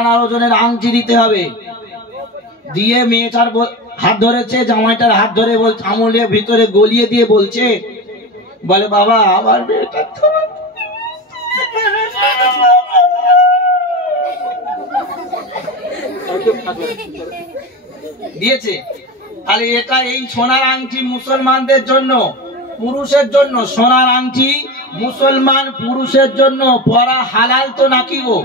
আনা ওজনের আংটি দিতে হবে। দিয়ে মেয়েটার হাত ধরেছে, জামাইটার হাত ধরে বলছে, আঙুলের ভিতরে গলিয়ে দিয়ে বলছে, বলে বাবা আমার মেয়েটা দিয়েছে। তাহলে এটা এই সোনার আংটি মুসলমানদের জন্য, পুরুষের জন্য সোনার আংটি মুসলমান পুরুষের জন্য পরা হালাল তো নাকি গো?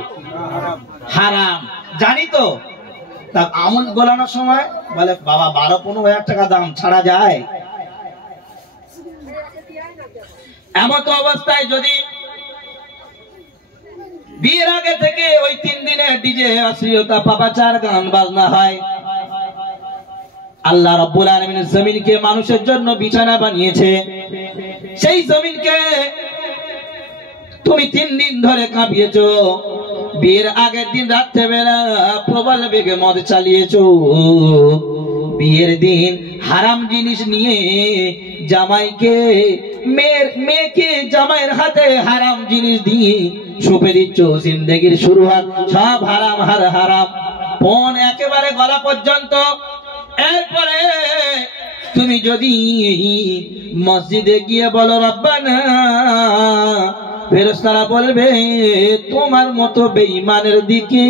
হারাম, জানি তো। তা আঙুল গোলানোর সময় বলে বাবা 12-15,000 টাকা দাম, ছাড়া যায়? এমন তো অবস্থায় যদি বিয়ের আগে থেকে ওই 3 দিনে ডিজে অশ্লীলতা পাপাচার গান বাজনা হয়, আল্লাহ রাব্বুল আলামিন জমিনকে মানুষের জন্য বিছানা বানিয়েছে, সেই জমিনকে তুমি 3 দিন ধরে কাঁপিয়েছো। বিয়ের আগের দিন রাত্রেবেলা প্রবল বেগে মদ চালিয়েছো, বিয়ের দিন হারাম জিনিস নিয়ে জামাইকে মেয়েকে জামাইয়ের হাতে হারাম জিনিস দিয়ে সঁপে দিচ্ছ। জিন্দেগির শুরুয়াত সব হারাম হারাম, ফোন একেবারে গলা পর্যন্ত। এরপরে তুমি যদি মসজিদে গিয়ে বলো রব্বানা, ফেরেশতারা বলবে তোমার মতো বেঈমানের দিকে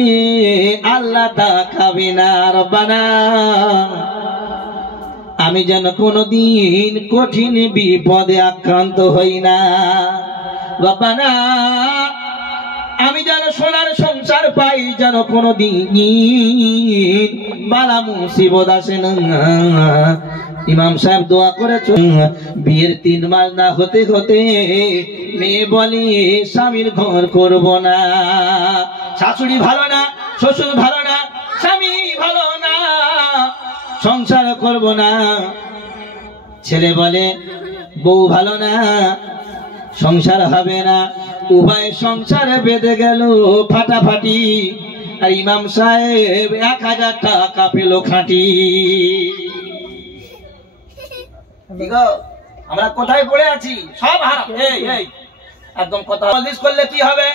আল্লাহ তাকাবে না। রব্বানা আমি যেন কোনদিন কঠিন বিপদে আক্রান্ত হই না। রব্বানা আমি যেন সোনার সংসার পাই, যেন কোনদিন বালা মুসিবত আসে না। ইমাম সাহেব দোয়া করেছ। বিয়ের 3 মাস না হতে হতে মেয়ে বলে স্বামীর ঘর করব না, শাশুড়ি ভালো না, শ্বশুর ভালো না, স্বামী ভালো না, সংসার করব না। ছেলে বলে বউ ভালো না, সংসার হবে না। উভয় সংসারে বেঁধে গেল ফাটাফাটি, আর ইমাম সাহেব 1000 টাকা পেল খাঁটি। আমরা কোথায় পড়ে আছি? সব হারাম। এই একদম কথা বলিস করলে কি হবে?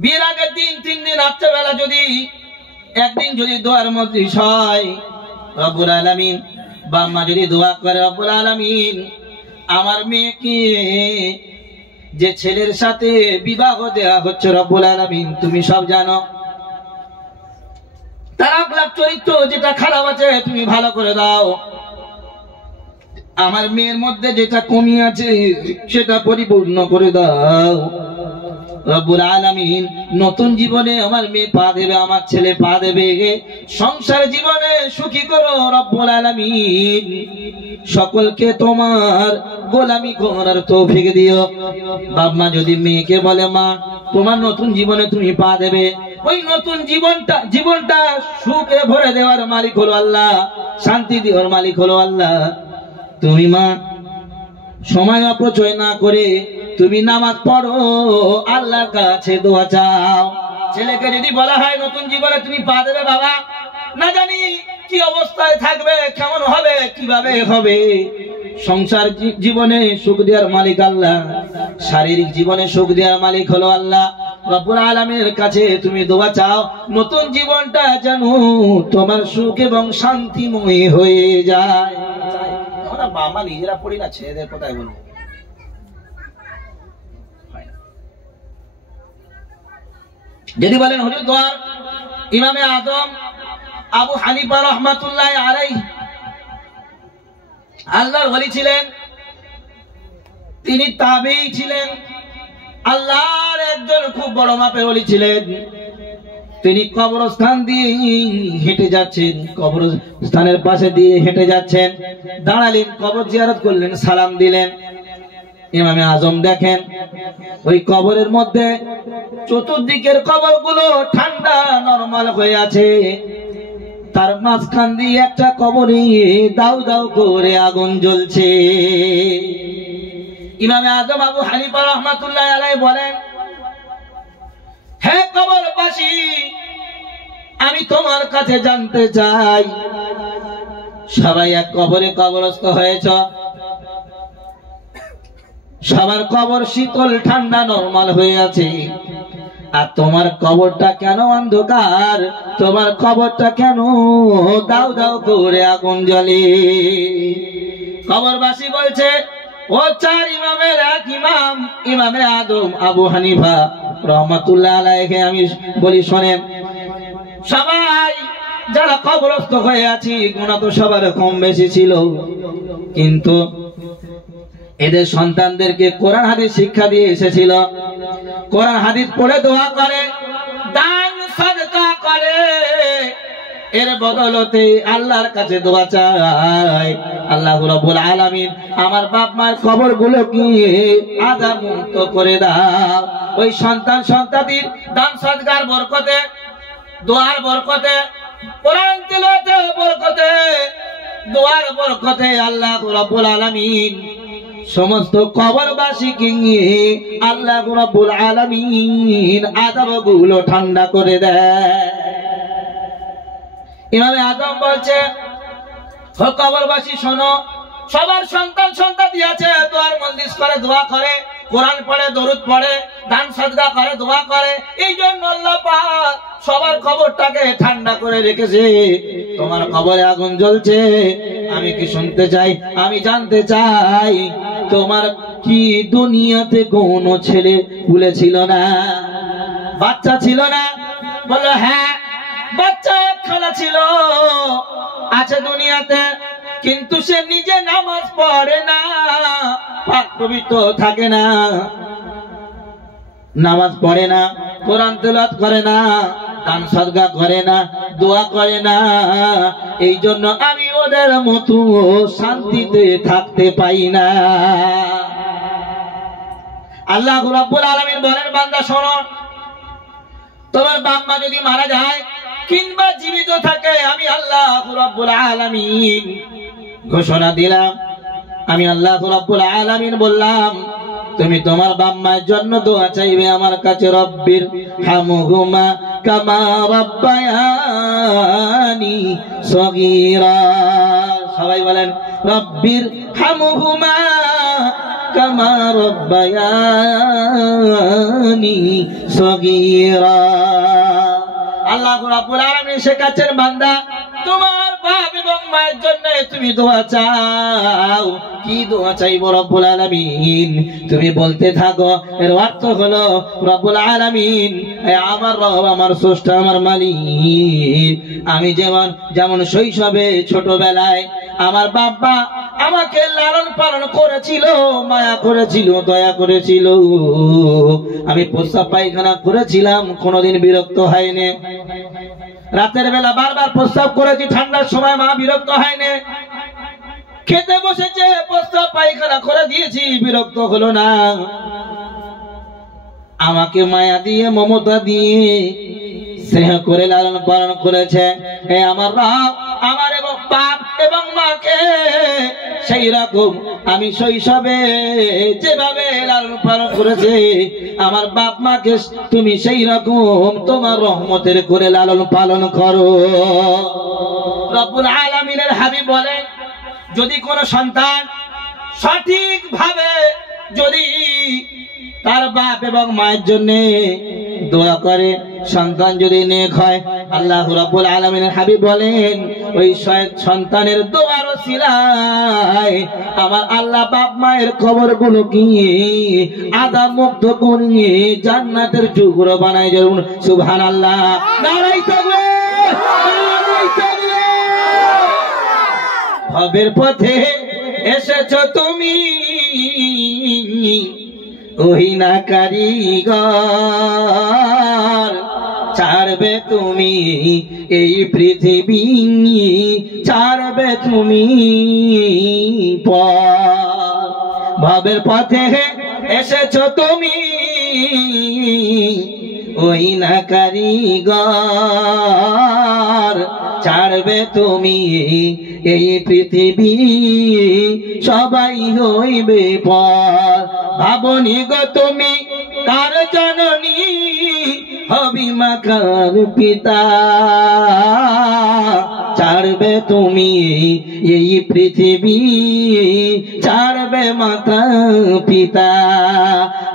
বিয়ের আগের দিন 3 দিন রাত্রেবেলা যদি একদিন যদি দোয়ার মজলিস হয়, রব্বুল আলামিন বাম্মা যদি দোয়া করে, রব্বুল আলামিন আমার মেয়েকে যে ছেলের সাথে বিবাহ দেয়া হচ্ছে, রব্বুল আলামিন তুমি সব জানো, তার আকলাক চরিত্র যেটা খারাপ আছে তুমি ভালো করে দাও, আমার মেয়ের মধ্যে যেটা কমি আছে সেটা পরিপূর্ণ করে দাও। রব্বুল আলামিন নতুন জীবনে আমার মেয়ে পা দেবে, আমার ছেলে পা দেবে, সংসার জীবনে সুখী করো রব্বুল আলামিন। সকলকে তোমার গোলামি করার তৌফিক দিও। বাপ মা যদি মেয়েকে বলে মা তোমার নতুন জীবনে তুমি পা দেবে, ওই নতুন জীবনটা সুখে ভরে দেওয়ার মালিক হলো আল্লাহ, শান্তি দেওয়ার মালিক হলো আল্লাহ। তুমি মা সময় অপচয় না করে তুমি নামাজ পড়ো, আল্লাহর কাছে দোয়া চাও। ছেলেকে যদি বলা হয় নতুন জীবনে তুমি পা দেবে, বাবা না জানি কি অবস্থায় থাকবে, কেমন হবে, কিভাবে হবে। সংসার জীবনে সুখ দেওয়ার মালিক আল্লাহ, শারীরিক জীবনে সুখ দেওয়ার মালিক হলো আল্লাহ। রব্বুল আলামিনের কাছে তুমি দোয়া চাও নতুন জীবনটা যেন তোমার সুখ এবং শান্তিময় হয়ে যায়। আমরা বাবা নিজেরা পড়ি না, ছেলেদের কোথায় বলবো? যদি বলেন হুজুর দোয়ার ইমামে আজম আবু হানিফা রাহমাতুল্লাহ আলাইহি আল্লাহর ওলি ছিলেন, তিনি তাবেঈ ছিলেন, আল্লাহর একজন খুব বড় মাপের ওলি ছিলেন। তিনি কবরস্থান দিয়ে হেঁটে যাচ্ছেন, কবরস্থানের পাশে দিয়ে হেঁটে যাচ্ছেন, দাঁড়ালেন, কবর জিয়ারত করলেন, সালাম দিলেন। ইমামে আজম দেখেন ওই কবরের মধ্যে চতুর্দিকের কবরগুলো ঠান্ডা নরমাল হয়ে আছে, তার মাঝখান দিয়ে একটা কবরে দাউ দাউ করে আগুন জ্বলছে। ইমামে আজম আবু হানিফা রাহমাতুল্লাহ আলাইহি বলেন, হে কবরবাসী, আমি তোমার কাছে জানতে চাই, সবাই এক কবরে কবরস্থ হয়েছ, সবার কবর শীতল ঠান্ডা নরমাল হয়ে আছে, আর তোমার কবরটা কেন অন্ধকার? তোমার কবরটা কেন দাও দাও করে আগুন জ্বলে? কবরবাসী বলছে, ও চার ইমামের এক ইমাম, ইমামে আদম আবু হানিফা রহমাতুল্লাহ আলাইহি, আমি বলি শোনেন, সবাই যারা কবরস্থ হয়ে আছি গুনাহ তো সবার কম বেশি ছিল, কিন্তু এদের সন্তানদেরকে কোরআন হাদিস শিক্ষা দিয়ে এসেছিল। কোরআন হাদিস পড়ে দোয়া করে, দান সাদকা করে, এর বদলতে আল্লাহর কাছে দোয়া চায়, আল্লাহ রাব্বুল আলামিন আমার বাপ মার কবরগুলোকে আযাব মুক্ত করে দাও। ওই সন্তান সন্ততির দান সাদকার বরকতে, দোয়ার বরকতে, কোরআন তিলাওয়াতের বরকতে, দোয়ার বরকতে আল্লাহ রাব্বুল আলামিন সমস্ত কবরবাসীকে আল্লাহ রাব্বুল আলামিন আযাবগুলো ঠান্ডা করে দেয়। ইমামে আদম বলছে, ও কবরবাসী শোনো, সবার সন্তান সন্ততি আছে, দোয়ার মজলিস করে, দোয়া করে, কোরআন পড়ে, দরুদ পড়ে, দান সাদকা করে, দোয়া করে, এই জন্য আল্লাহ পাক সবার কবরটাকে ঠান্ডা করে রেখেছে। তোমার কবরে আগুন জ্বলছে, আমি কি শুনতে চাই, আমি জানতে চাই, তোমার কি দুনিয়াতে কোনো ছেলে পুলে ছিল না, বাচ্চা ছিল না? বললো হ্যাঁ, বাচ্চা খেলা ছিল, আছে দুনিয়াতে, কিন্তু সে নিজে নামাজ পড়ে না, পাক পবিত্র থাকে না, নামাজ পড়ে না, কোরআন তেলাওয়াত করে না, দান সাদকা করে না, দোয়া করে না, এই জন্য আমি ওদের মতো শান্তিতে থাকতে পাই না। আল্লাহ রাব্বুল আলামিন বলেন, বান্দা শোনো, তোমার বাপ মা যদি মারা যায় কিংবা জীবিত থাকে, আমি আল্লাহ রাব্বুল আলামিন ঘোষণা দিলাম, আমি আল্লাহ রাব্বুল আলামিন বললাম, তুমি তোমার বাপ মায়ের জন্য দোয়া চাইবে আমার কাছে, রব্বির হামহুমা কামা রাব্বায়ানি সগীরা। সবাই বলেন, রব্বির হামহুমা কামা রাব্বায়ানি সগীরা। আল্লাহ রাব্বুল আলামিন শেখাচ্ছেন, বান্দা তোমার বাপ এবং মায়ের জন্য তুমি দোয়া চাও। কি দোয়া চাইবো রব্বুল আলামিন? তুমি বলতে থাকো, এর অর্থ হলো রব্বুল আলামিন আমার রব, আমার স্রষ্টা, আমার মালিক, আমি যেমন শৈশবে ছোটবেলায় আমার বাবা আমাকে লালন পালন করেছিল, মায়া করেছিল, দয়া করেছিল, আমি প্রস্রাব পায়খানা করেছিলাম, কোনোদিন বিরক্ত হয়নি, রাতের বেলা বারবার প্রস্রাব করেছি, ঠান্ডার সময় মা বিরক্ত হয়নি, খেতে বসেছে প্রস্রাব পায়খানা করে দিয়েছি, বিরক্ত হলো না, আমাকে মায়া দিয়ে মমতা দিয়ে স্নেহ করে লালন পালন করেছে। হে আমার রব, আমার এবং বাপ এবং মাকে সেই রকম আমি শৈশবে যেভাবে লালন পালন করেছে, আমার বাপ মাকে তুমি সেই রকম তোমার রহমতের করে লালন পালন করো। রব্বুল আলামিনের হাবিব বলেন, যদি কোন সন্তান সঠিকভাবে যদি তার বাপ এবং মায়ের জন্য দোয়া করে, সন্তান যদি নেক হয়, আল্লাহ রাব্বুল আলামিনের হাবিব বলেন, ওই সন্তানের দোয়ার ওসিলায় আমার আল্লাহ বাপ মায়ের কবরগুলোকে আযাব মুক্ত করে জান্নাতের টুকরো বানায়। যেমন সুবহানাল্লাহ, নারায়ে তাকবীর, নারায়ে তাকবীর। ভবের পথে এসেছো তুমি, ওই না কারিগর, ছাড়বে তুমি এই পৃথিবী, ছাড়বে তুমি পথ। ভবের পথে এসেছো তুমি, ওই না কারিগর, ছাড়বে তুমি এই পৃথিবী, সবাই হইবে পর। ভাবনি গো তুমি কার জননী, হবি মাকার পিতা ছাড়বে তুমি এই পৃথিবী ছাড়বে মাতা পিতা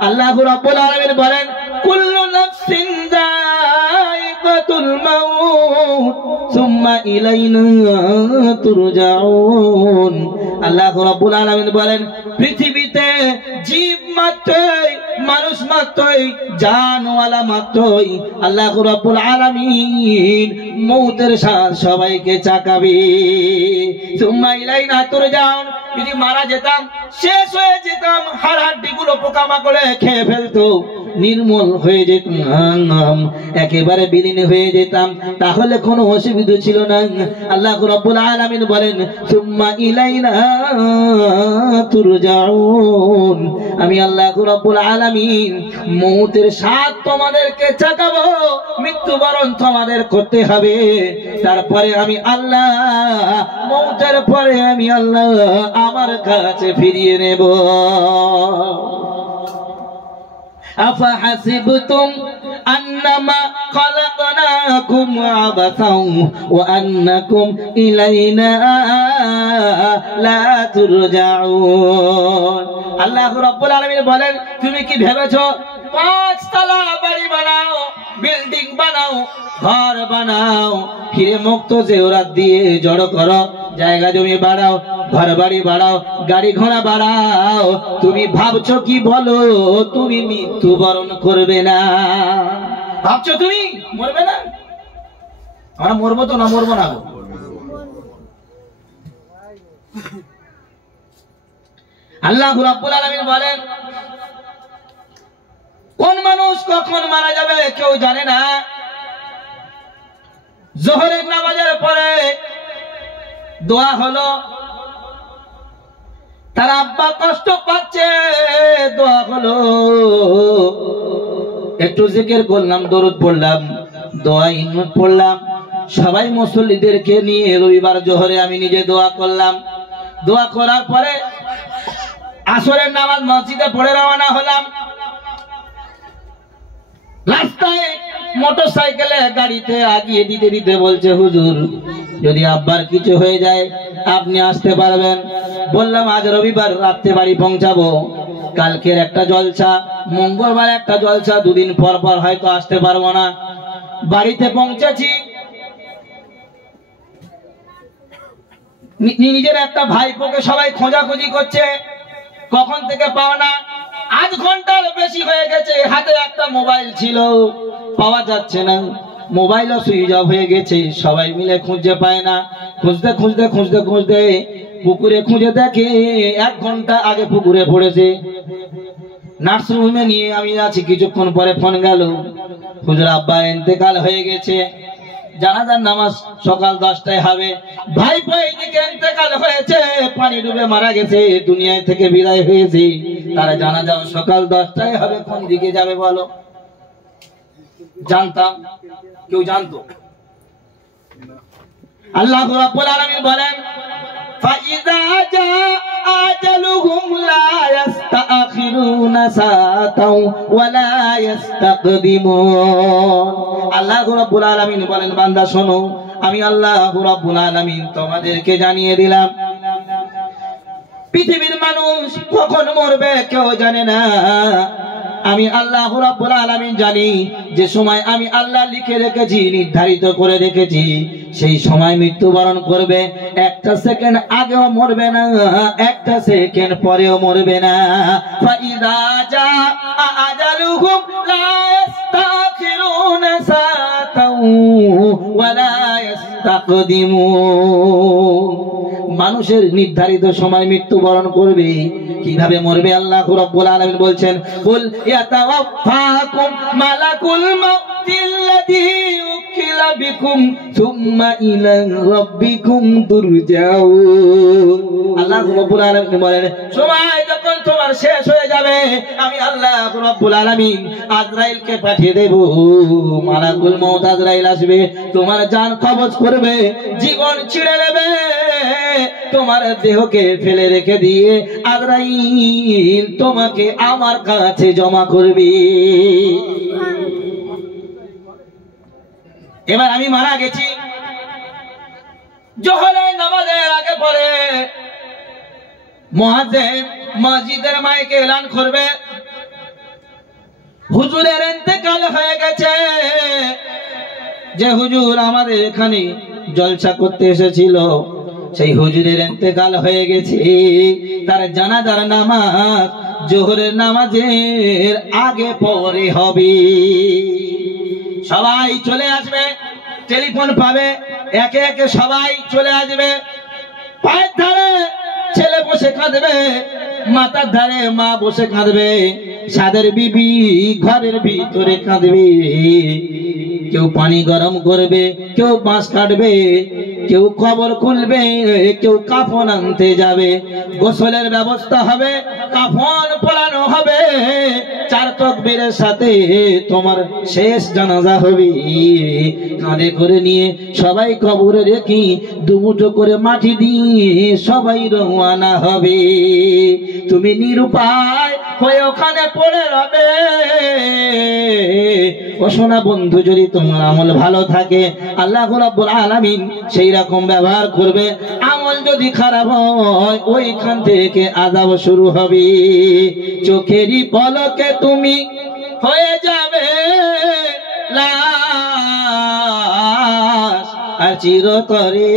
আল্লাহ রাব্বুল আলামিন বলেন কুল্লু নাফসিন যায়িকাতুল মাউত সুম্মা ইলাইনা তুরজাউন আল্লাহ রাব্বুল আলামিন বলেন পৃথিবীতে জীব মাত্রই মানুষ মাত্রই জানওয়ালা মাত্রই আল্লাহ রাব্বুল আলামিন মৌতের সাথে সবাইকে চাকাবে সুম্মা ইলাইনা তুরজাউন যদি মারা যেতাম শেষ হয়ে যেতাম হাড় হাড্ডিগুলো পোকামাকড়ে খেয়ে ফেলতো নির্মূল হয়ে যেতাম একেবারে বিলীন হয়ে যেতাম তাহলে কোনো অসুবিধা ছিল না আল্লাহ রাব্বুল আলামিন বলেন সুম্মা ইলাইনা তুরজাউন আমি আল্লাহ রাব্বুল আলামিন মৌতের স্বাদ তোমাদেরকে চাকাবো মৃত্যুবরণ তোমাদের করতে হবে তারপরে আমি আল্লাহ মৌতের পরে আমি আল্লাহ আমার কাছে ফিরিয়ে নেব أفحسبتم أنما خلقناكم عبثا وأنكم إلينا لا ترجعون আল্লাহ রাব্বুল আলামিন বলেন তুমি কি ভেবেছো 5 তলা বাড়ি বানাও বিল্ডিং বানাও ঘর বানাও ফিরে মুক্ত জেওরাত দিয়ে জড়ো করো জায়গা জমি বাড়াও ঘর বাড়ি বাড়াও গাড়ি ঘোড়া বাড়াও তুমি ভাবছো কি বলো তুমি মৃত্যুবরণ করবে না ভাবছো তুমি মরবে না আমরা মরবো তো না মরবো না আল্লাহ রাব্বুল আলামিন বলেন কোন মানুষ কখন মারা যাবে কেউ জানে না জোহরের নামাজের পরে দোয়া হলো তার আব্বা কষ্ট পাচ্ছে দোয়া হলো একটু জিকির করলাম দরুদ পড়লাম দোয়া ইনুত পড়লাম সবাই মুসল্লিদেরকে নিয়ে রবিবার জোহরে আমি নিজে দোয়া করলাম দোয়া করার পরে আসরের নামাজ মসজিদে পড়ে রওনা হলাম রাস্তায় মোটরসাইকেলে গাড়িতে আগিয়ে দিতে দিতে বলছে হুজুর যদি আব্বার কিছু হয়ে যায় আপনি আসতে পারবেন বললাম আজ রবিবার রাতে বাড়ি পৌঁছাবো কালকের একটা জলসা মঙ্গলবার একটা জলসা দুদিন পর পর হয়তো আসতে পারবো না বাড়িতে পৌঁছেছি নিজের একটা ভাইপোকে সবাই খোঁজাখুঁজি করছে কখন থেকে পাও না আধ ঘন্টার বেশি হয়ে গেছে হাতে একটা মোবাইল ছিল পাওয়া যাচ্ছে না মোবাইলও সুইচ অফ হয়ে গেছে সবাই মিলে খুঁজে পায় না খুঁজতে খুঁজতে খুঁজতে খুঁজতে পুকুরে খুঁজে দেখে 1 ঘন্টা আগে পুকুরে পড়েছে নার্সিংহোমে নিয়ে আমি আছি কিছুক্ষণ পরে ফোন গেল হুজুর আব্বা ইন্তেকাল হয়ে গেছে জানাজার নামাজ সকাল 10টায় হবে ভাইপো এইদিকে ইন্তেকাল হয়েছে পানি ডুবে মারা গেছে দুনিয়া থেকে বিদায় হয়েছে তারা জানাজা সকাল 10টায় হবে কোন দিকে যাবে বলো জানতাম কেউ জানতো আল্লাহ রাব্বুল আলামিন বলেন ফাইযা জাআ আজালুহুম লা ইস্তাখিরুনা সাআতাও ওয়া লা ইস্তাকদিমুন আল্লাহ রাব্বুল আলামিন বলেন বান্দা শোনো আমি আল্লাহ রাব্বুল আলামিন তোমাদেরকে জানিয়ে দিলাম পৃথিবীর মানুষ কখন মরবে কেউ জানে না আমি আল্লাহ রাব্বুল আলামিন জানি যে সময় আমি আল্লাহ লিখে রেখেছি নির্ধারিত করে রেখেছি সেই সময় মৃত্যুবরণ করবে একটা সেকেন্ড আগেও মরবে না একটা সেকেন্ড পরেও মরবে না ফাইদা জা আজালুহুম লা ইস্তাখিরুনা সাআতাও ওয়া লা ইস্তাকদিমুন মানুষের নির্ধারিত সময় মৃত্যুবরণ করবে কিভাবে মরবে আল্লাহ রাব্বুল আলামিন বলছেন কুল ইয়াতাওয়াফাকুম মালাকুল মাউতিল্লাযী উকিলা বিকুম সুম্মা ইলা রাব্বিকুম তুরজাউন আল্লাহ রাব্বুল আলামিন বলেন সময় যখন তোমার শেষ হয়ে যাবে আমি আল্লাহ রাব্বুল আলামিন আজরাইলকে পাঠিয়ে দেব মালাকুল মউত আজরাইল আসবে তোমার জান কবজ করবে জীবন ছিঁড়ে নেবে তোমার দেহকে ফেলে রেখে দিয়ে আজরাইল তোমাকে আমার কাছে জমা করবে এবার আমি মারা গেছি, জোহরের নামাজের আগে পরে মুয়াজ্জিন মসজিদের মাইকে এলান করবে, হুজুরের ইন্তেকাল হয়ে গেছে। যে হুজুর আমাদের এখানে জলসা করতে এসেছিল সেই হুজুরের ইন্তেকাল হয়ে গেছে, তার জানাজার নামাজ জোহরের নামাজের আগে পরে হবে। সবাই চলে আসবে, টেলিফোন পাবে, একে একে সবাই চলে আসবে। পায়ের ধারে ছেলে বসে কাঁদবে, মাথার ধারে মা বসে কাঁদবে, সাদের বিবি ঘরের ভিতরে কাঁদবে। কেউ পানি গরম করবে, কেউ বাঁশ কাটবে, কেউ কবর খুলবে, কেউ কাফন আনতে যাবে, গোসলের ব্যবস্থা হবে, কাফন পরানো হবে, 4 তাকবীরের সাথে তোমার শেষ জানাজা হবে। কাঁধে করে নিয়ে সবাই কবরে রেখে দুমুঠো করে মাটি দিয়ে সবাই রওনা হবে। তুমি নিরুপায় হয়ে ওখানে পড়ে রবে। ও সোনা বন্ধু, যদি তোমার আমল ভালো থাকে আল্লাহ রাব্বুল আলামিন সেই রকম ব্যবহার করবে। আমল যদি খারাপ হয় ওইখান থেকে আযাব শুরু হবে। চোখেরই পলকে তুমি হয়ে যাবে লাশ, আর চিরতরে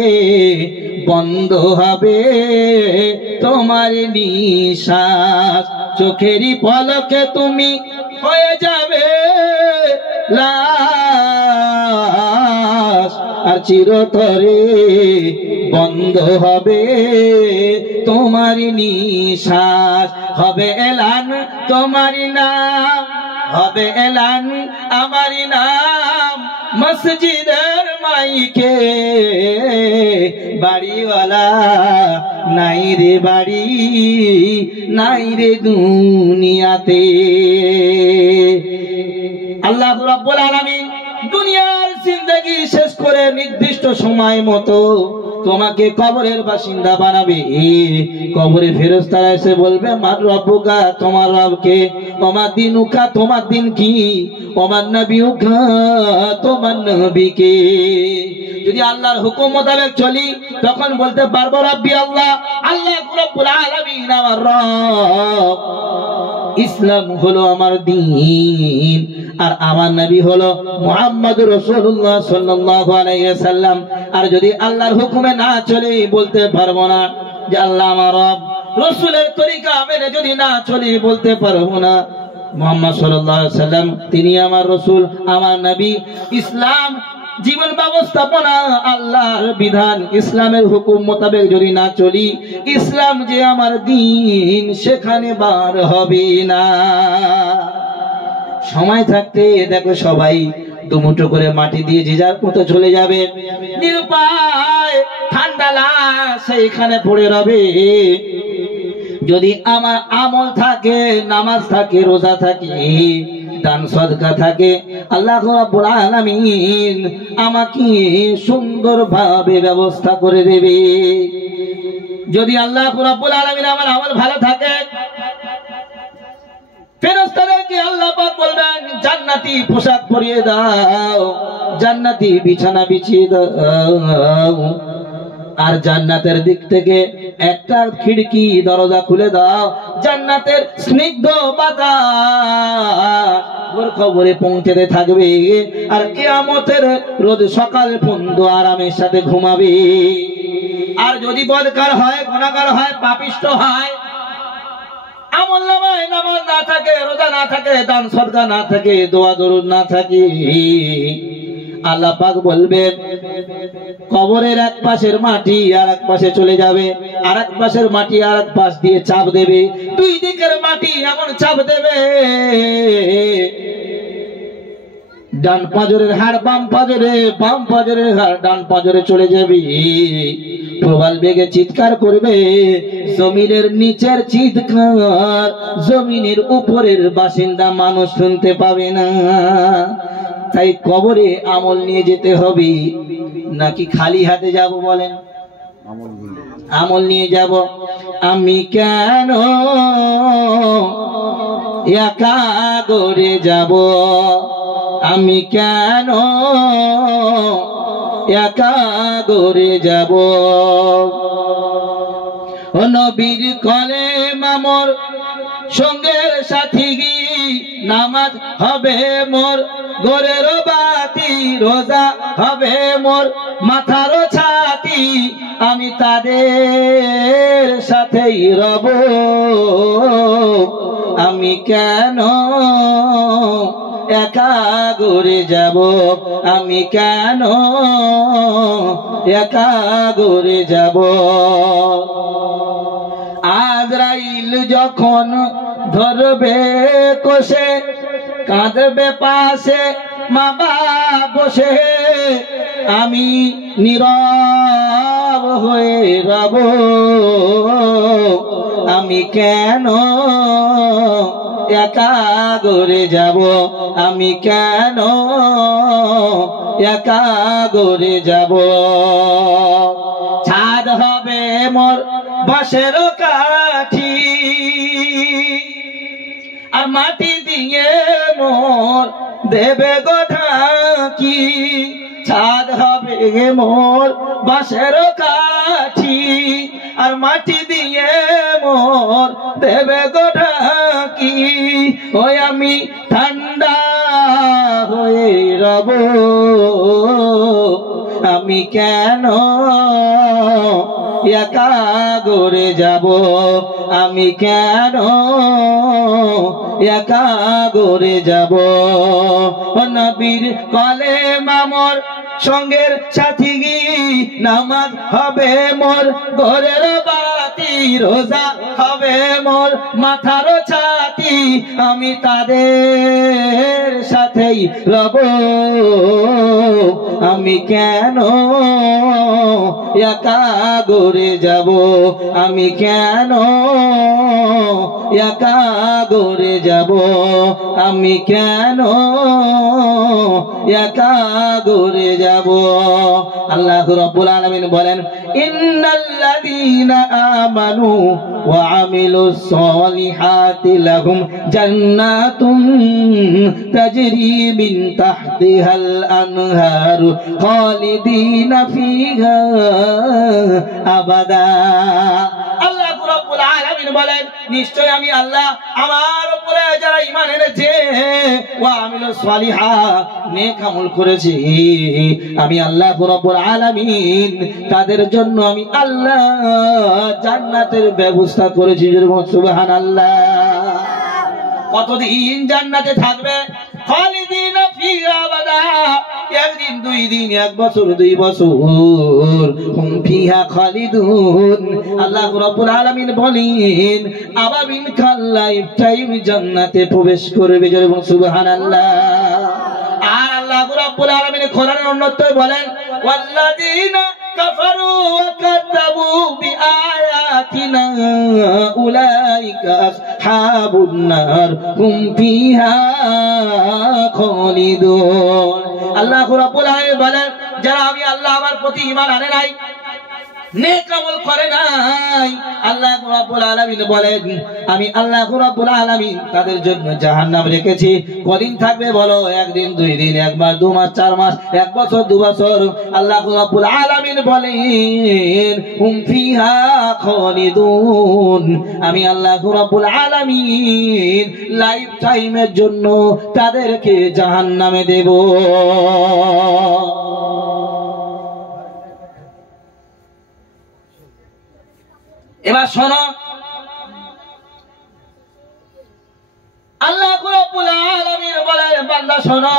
বন্ধ হবে তোমার নিঃশ্বাস। চোখেরই পলকে তুমি হয়ে যাবে লাশ, আর চিরতরে বন্ধ হবে তোমার নিঃশ্বাস। হবে এলান তোমারই নাম, হবে এলান আমারই নাম, মসজিদের মাইকে। বাড়িওয়ালা নাই রে বাড়ি, নাই রে দুনিয়াতে। আল্লাহ রাব্বুল আলামিন দুনিয়ার জিন্দেগি শেষ করে নির্দিষ্ট সময় মতো তোমাকে কবরের বাসিন্দা বানাবে। কবরে ফেরেশতারা এসে বলবে মান রব্বুকা, তোমার রবকে, ওমা দিনুকা, তোমার দিন কি, ওমান নবিউকা, তোমার নবীকে। যদি আল্লাহর হুকুম মোতাবেক চলি তখন বলতে পারবো রাব্বি আল্লাহ, আল্লাহ রাব্বুল আলামিন আমার রব। ইসলাম হলো আমার দিন, আর আমার নবী হলো মুহাম্মদুর রাসূলুল্লাহ সাল্লাল্লাহু আলাইহি ওয়াসাল্লাম। আর যদি আল্লাহর হুকুমে না চলে বলতে পারবো না যে আল্লাহ আমার রব। রাসূলের তরিকা মেনে যদি না চলি বলতে পারবো না মুহাম্মদ সাল্লাল্লাহু আলাইহি ওয়াসাল্লাম তিনি আমার রাসূল, আমার নবী। ইসলাম জীবন ব্যবস্থাপনা আল্লাহর বিধান, ইসলামের হুকুম মোতাবেক যদি না চলি ইসলাম যে আমার দিন সেখানে বার হবে না। সময় থাকতে দেখো সবাই দুমুঠো করে মাটি দিয়ে যে যার মতো চলে যাবে। নিরুপায় ঠান্ডা লাশ সেইখানে পড়ে রবে। যদি আমার আমল থাকে, নামাজ থাকে, রোজা থাকে, দান সদকা থাকে, আল্লাহ রাব্বুল আলামিন আমাকে সুন্দরভাবে ব্যবস্থা করে দেবে। যদি আল্লাহ রাব্বুল আলামিন আমার আমল ভালো থাকে, ফেরেশতাদেরকে আল্লাহ পাক বলবেন জান্নাতি পোশাক পরিয়ে দাও, জান্নাতি বিছানা বিছিয়ে দাও, আর জান্নাতের দিক থেকে একটা খিড়কি দরজা খুলে দাও, জান্নাতের স্নিগ্ধ বাতাস ওর কবরে পৌঁছতে থাকবে। আর কিয়ামতের রোজ সকাল পর্যন্ত আরামের সাথে ঘুমাবে। আর যদি বদকার হয়, গুনাহগার হয়, পাপিষ্ট হয়, আমল নামায় নামাজ না থাকে, রোজা না থাকে, দান সদকা না থাকে, দোয়া দরুদ না থাকে, আল্লাহ পাক বলবেন কবরের এক পাশের মাটি আর এক পাশে চলে যাবে, আর এক পাশের মাটি আর এক পাশ দিয়ে চাপ দেবে। দুই দিকের মাটি এমন চাপ দেবে ডান পাঁজরের হাড় বাম পাঁজরে, বাম পাঁজরের হাড় ডান পাঁজরে চলে যাবে। প্রবল বেগে চিৎকার করবে, জমিনের নিচের চিৎকার জমিনের উপরের বাসিন্দা মানুষ শুনতে পাবে না। তাই কবরে আমল নিয়ে যেতে হবে নাকি খালি হাতে যাব বলেন? আমল নিয়ে যাব। আমি কেন একা করে যাব, আমি কেন একা ঘরে যাব ও নবীর কলেমা মোর সঙ্গের সাথী নামাজ হবে মোর ঘরের বাতি রোজা হবে মোর মাথার ছাতি আমি তাদের সাথেই রব আমি কেন একা ঘরে যাব আমি কেন একা ঘরে যাব আজরাইল যখন ধরবে কোষে কাঁদবে পাশে মা বাবা বসে আমি নীরব হয়ে রব আমি কেন একা ঘরে যাব আমি কেন একা ঘরে যাব ছাদ হবে মোর বাঁশের কাঠি আর মাটি দিয়ে মোর দেবে গো ঢাকি ছাদ হবে মোর বাঁশের কাঠি আর মাটি দিয়ে মোর দেবে গো ঢাকি ওই আমি ঠান্ডা হয়ে রব আমি কেন একা ঘরে যাব আমি কেন একা ঘরে যাব নবীর কলেমা মোর সঙ্গের সাথী নামাজ হবে মোর ঘরের বাতি রোজা হবে মোর মাথার ছাতি আমি তাদের সাথেই রব আমি কেন একা ঘরে যাব আমি কেন একা ঘরে যাব আমি কেন একা ঘরে যাব আল্লাহ রাব্বুল আলামিন বলেন ইন্নাল্লাযীনা আমানু ওয়া আমিলুস সলিহাতি লাহুম জান্নাতুন তাজরি মিন তাহতিহাল আনহারু খালিদিনা ফিহা আবাদা আল্লাহ রাব্বুল আলামিন বলেন নিশ্চয় আমি আল্লাহ আমার উপরে যারা ঈমান এনেছে ওয়া আমিলুস সলিহাত নেক আমল করেছে আমি আল্লাহ রাব্বুল আলামিন তাদের জন্য আমি আল্লাহ জান্নাতের ব্যবস্থা করেছি সুবহানাল্লাহ কতদিন জান্নাতে থাকবে খালিদিনা ফিহা আবাদা একদিন দুই দিন এক বছর দুই বছর হুম ফিহা খালিদুন আল্লাহ রাব্বুল আলামিন বলেন আবাবিন কাল লাইফ টাইম জান্নাতে প্রবেশ করবে সুবহানাল্লাহ আর আল্লাহ রাব্বুল আলামিন কোরআনের অন্যত্রই বলেন ওয়াল্লাযীনা কাফারু ওয়া কাযাবু বিআয়াতিনা উলাইকা আসহাবুন নার হুম ফিহা খালিদুন আল্লাহ রাব্বুল আলামিন বলেন যারা আমি আল্লাহ আমার প্রতি ঈমান আনে নাই নেক আমল করে নাই আল্লাহ রাব্বুল আলামিন বলেন আমি আল্লাহ রাব্বুল আলামিন তাদের জন্য জাহান্নাম রেখেছি কদিন থাকবে বলো একদিন দুই দিন এক মাস দু মাস চার মাস এক বছর দু বছর আল্লাহ রাব্বুল আলামিন বলেন হুম ফিহা খালিদুন আমি আল্লাহ রাব্বুল আলামিন লাইফ টাইমের জন্য তাদেরকে জাহান্নামে দেব এবার শোনো আল্লাহ রাব্বুল আলামিন বলেন বান্দা শোনো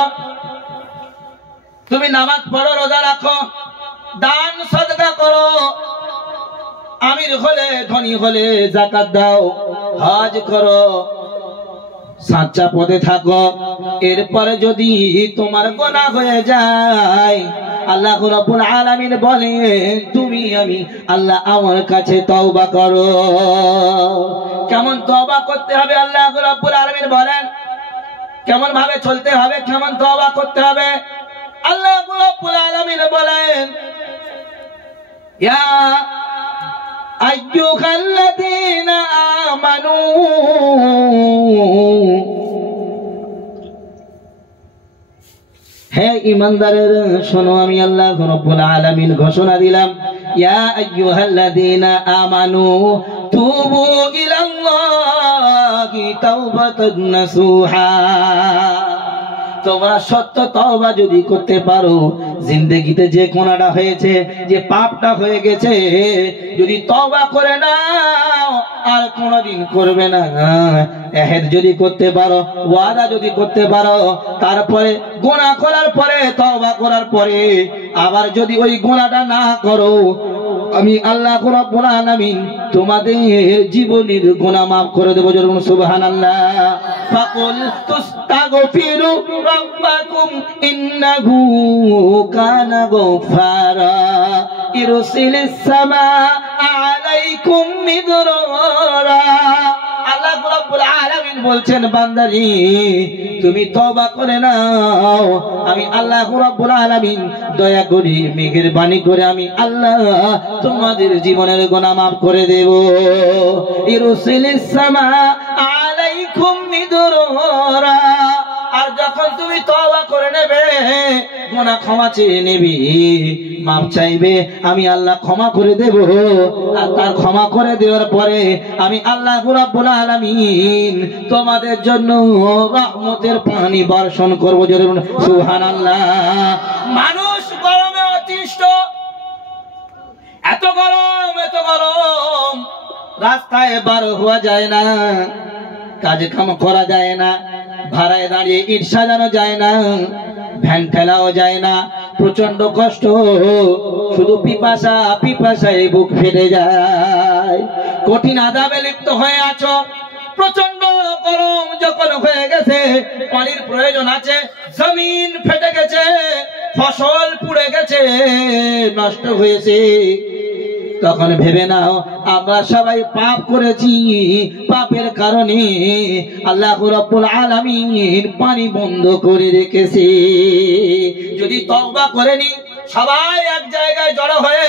তুমি নামাজ পড়ো রোজা রাখো দান সদকা করো আমির হলে ধনী হলে যাকাত দাও হজ করো সাচ্চা পথে থাকো এরপরে যদি তোমার গুনাহ হয়ে যায় আল্লাহ রাব্বুল আলামিন বলেন তুমি আমি আল্লাহ আমার কাছে তওবা করো কেমন তওবা করতে হবে আল্লাহ রাব্বুল আলামিন বলেন কেমন ভাবে চলতে হবে কেমন তওবা করতে হবে আল্লাহ রাব্বুল আলামিন বলেন ইয়া আইয়ুহাল্লাযীনা আমানু হে ঈমানদারেরা শোনো, আমি আল্লাহ রাব্বুল আলামিন ঘোষণা দিলাম, ইয়া আইয়ুহাল্লাযীনা আমানু তুবু ইলাল্লাহি তাওবাতান নাসুহা। তোমরা সত্য তওবা যদি করতে পারো, জিন্দেগিতে যে গুনাহটা হয়েছে, যে পাপটা হয়ে গেছে, যদি তওবা করে নাও আর কোনোদিন করবে না, এহেদ যদি করতে পারো, ওয়াদা যদি করতে পারো, তারপরে গুনাহ করার পরে তওবা করার পরে আবার যদি ওই গুনাহটা না করো, আমি আল্লাহ রাব্বুল আলামিন তোমাদের জীবনের গুনাহ maaf করে দেব। জোরে সুবহানাল্লাহ। ফাকুল তুস্তাগফিরু রাব্বাকুম ইন্নাহু কানা গফফারা ইরসিলিস সামাআ আলাইকুম মিদরারা। আল্লাহ রাব্বুল আলামিন বলছেন, বান্দারি তুমি তওবা করে নাও, আমি আল্লাহ রাব্বুল আলামিন দয়া করে মেহেরবানি করে আমি আল্লাহ তোমাদের জীবনের গুনাহ maaf করে দেব। ইরসিলিস সামাআ আলাইকুম মিদরারা। আর যখন তুমি তওবা করে নেবে, গুনাহ ক্ষমা চেয়ে নেবে, মাপ চাইবে, আমি আল্লাহ ক্ষমা করে দেব। আর তার ক্ষমা করে দেওয়ার পরে আমি আল্লাহ রাব্বুল আলামিন তোমাদের জন্য রহমতের পানি বর্ষণ করব। জোরে সুবহানাল্লাহ। মানুষ গরমে অতিষ্ঠ, এত গরম, এত গরম, রাস্তায় বার হওয়া যায় না, কাজে কাম করা যায় না, ভাড়ায় দাঁড়িয়ে ইট সাজানো যায় না, ভ্যান ঠেলাও যায় না, প্রচন্ড কষ্ট, শুধু পিপাসায় বুক ফেটে যায়, কঠিন আযাবে লিপ্ত হয়ে আছো। প্রচন্ড গরম যখন হয়ে গেছে, পানির প্রয়োজন আছে, জমিন ফেটে গেছে, ফসল পুড়ে গেছে, নষ্ট হয়েছে, তখন ভেবে নাও আমরা সবাই পাপ করেছি, পাপের কারণে আল্লাহ রাব্বুল আলামিন পানি বন্ধ করে রেখেছে। যদি তওবা করেনি, সবাই এক জায়গায় জড়ো হয়ে,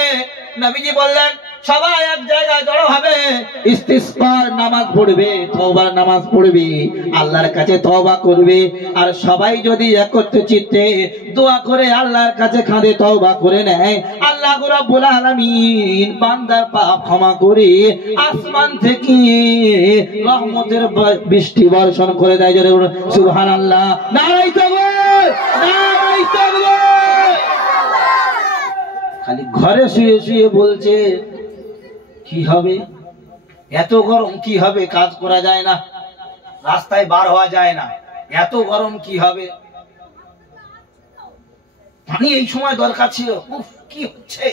নবীজি বললেন সবাই এক জায়গায় জড়ো হবে, ইস্তিসকার নামাজ পড়বে, তওবার নামাজ পড়বে, আল্লাহর কাছে তওবা করবে। আর সবাই যদি একত্র চিত্তে দোয়া করে আল্লাহর কাছে কাঁদে তওবা করে নেয়, আল্লাহ রাব্বুল আলামিন বান্দার পাপ ক্ষমা করে আসমান থেকে রহমতের বৃষ্টি বর্ষণ করে দেয়। জোরে সুবহানাল্লাহ। নারায়ে তাকবীর, নারায়ে তাকবীর। খালি ঘরে শুয়ে শুয়ে বলছে কি হবে, এত গরম কি হবে, কাজ করা যায় না, রাস্তায় বার হওয়া যায় না, এত গরম কি হবে, পানি এই সময় দরকার ছিল, উফ কি হচ্ছে।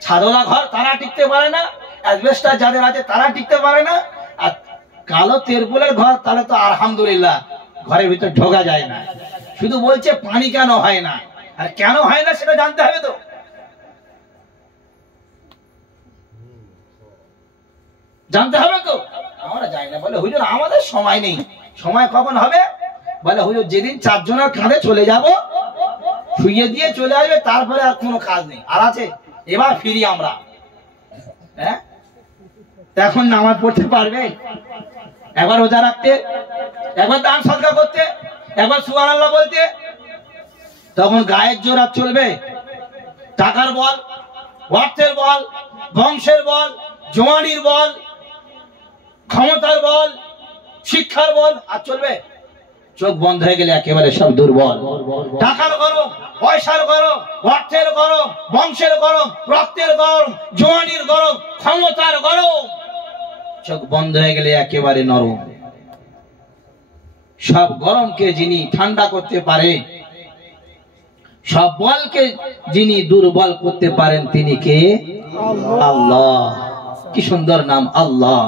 ছাদলা ঘর তারা টিকতে পারে না, অ্যাসবেস্টার যাদের আছে তারা টিকতে পারে না, আর কালো তেরপুলের ঘর তাহলে তো আলহামদুলিল্লাহ ঘরের ভিতর ঢোকা যায় না। শুধু বলছে পানি কেন হয় না, আর কেন হয় না সেটা জানতে হবে তো। জানতে হবে তো, আমরা যাই না। বলে হুজুর আমাদের সময় নেই। সময় কখন হবে? বলে হুজুর যেদিন চারজনের কাঁধে চলে যাব, শুইয়ে দিয়ে চলে আসবে, তারপরে আর কোনো কাজ নেই। আর আছে এবার ফিরি আমরা। হ্যাঁ, এখন নামাজ পড়তে পারবে, একবার রোজা রাখতে, একবার দান সদকা করতে, একবার সুবহানাল্লাহ বলতে, তখন গায়ের জোর আর চলবে? টাকার বল, অর্থের বল, বংশের বল, জওয়ানির বল, ক্ষমতার বল, শিক্ষার বল আর চলবে? চোখ বন্ধ হয়ে গেলে একেবারে সব দুর্বল। টাকার গরম, পয়সার গরম, অর্থের গরম, বংশের গরম, রক্তের গরম, জওয়ানির গরম, ক্ষমতার গরম, চোখ বন্ধ হয়ে গেলে একেবারে নরম। সব গরমকে যিনি ঠান্ডা করতে পারে, সব বলকে যিনি দুর্বল করতে পারেন, তিনি কে? আল্লাহ। কি সুন্দর নাম আল্লাহ।